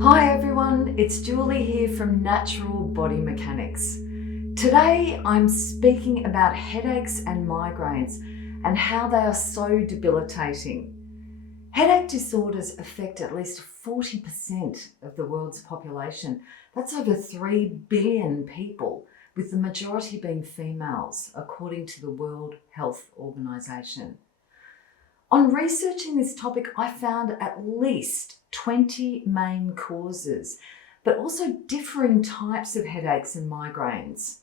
Hi everyone, it's Julie here from Natural Body Mechanics. Today I'm speaking about headaches and migraines and how they are so debilitating. Headache disorders affect at least 40% of the world's population. That's over 3 billion people, with the majority being females, according to the World Health Organization. On researching this topic, I found at least 20 main causes, but also differing types of headaches and migraines.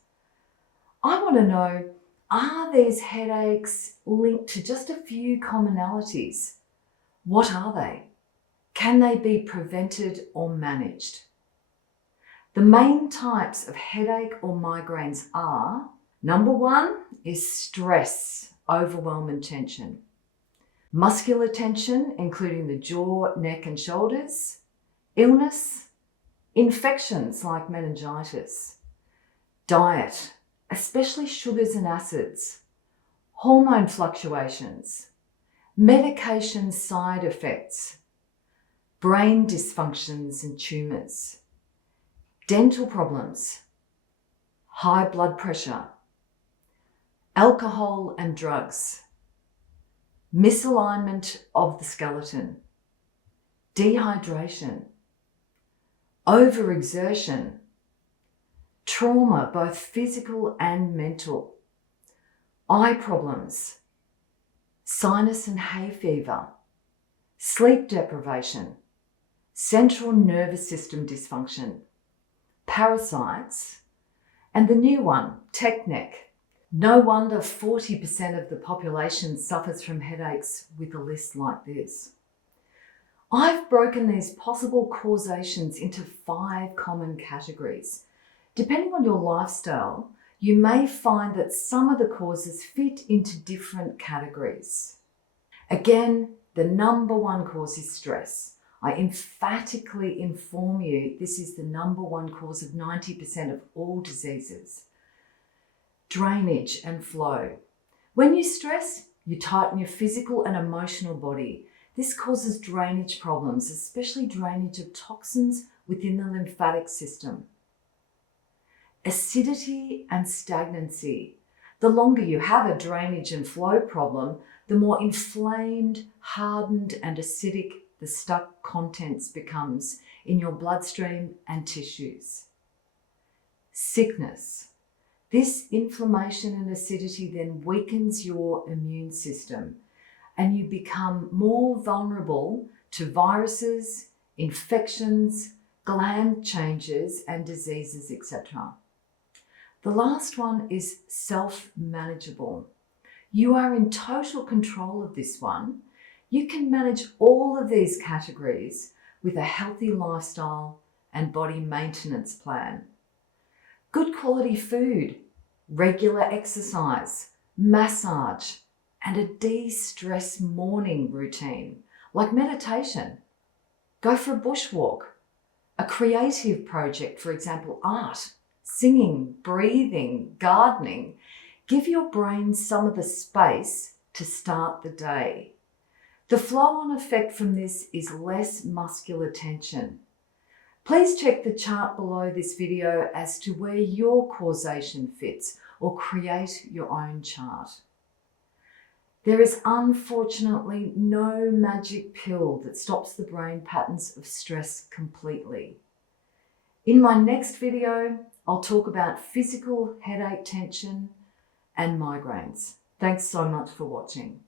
I want to know, are these headaches linked to just a few commonalities? What are they? Can they be prevented or managed? The main types of headache or migraines are, number one is stress, overwhelm and tension. Muscular tension, including the jaw, neck and shoulders. Illness, infections like meningitis. Diet, especially sugars and acids. Hormone fluctuations. Medication side effects. Brain dysfunctions and tumours. Dental problems. High blood pressure. Alcohol and drugs. Misalignment of the skeleton, dehydration, overexertion, trauma, both physical and mental, eye problems, sinus and hay fever, sleep deprivation, central nervous system dysfunction, parasites, and the new one, tech neck. No wonder 40% of the population suffers from headaches with a list like this. I've broken these possible causations into 5 common categories. Depending on your lifestyle, you may find that some of the causes fit into different categories. Again, the number one cause is stress. I emphatically inform you this is the number one cause of 90% of all diseases. Drainage and flow. When you stress, you tighten your physical and emotional body. This causes drainage problems, especially drainage of toxins within the lymphatic system. Acidity and stagnancy. The longer you have a drainage and flow problem, the more inflamed, hardened and acidic the stuck contents becomes in your bloodstream and tissues. Sickness. This inflammation and acidity then weakens your immune system and you become more vulnerable to viruses, infections, gland changes and diseases, etc. The last one is self-manageable. You are in total control of this one. You can manage all of these categories with a healthy lifestyle and body maintenance plan. Good quality food, regular exercise, massage, and a de-stress morning routine, like meditation. Go for a bushwalk, a creative project, for example, art, singing, breathing, gardening. Give your brain some of the space to start the day. The flow-on effect from this is less muscular tension. Please check the chart below this video as to where your causation fits or create your own chart. There is unfortunately no magic pill that stops the brain patterns of stress completely. In my next video, I'll talk about physical headache, tension, and migraines. Thanks so much for watching.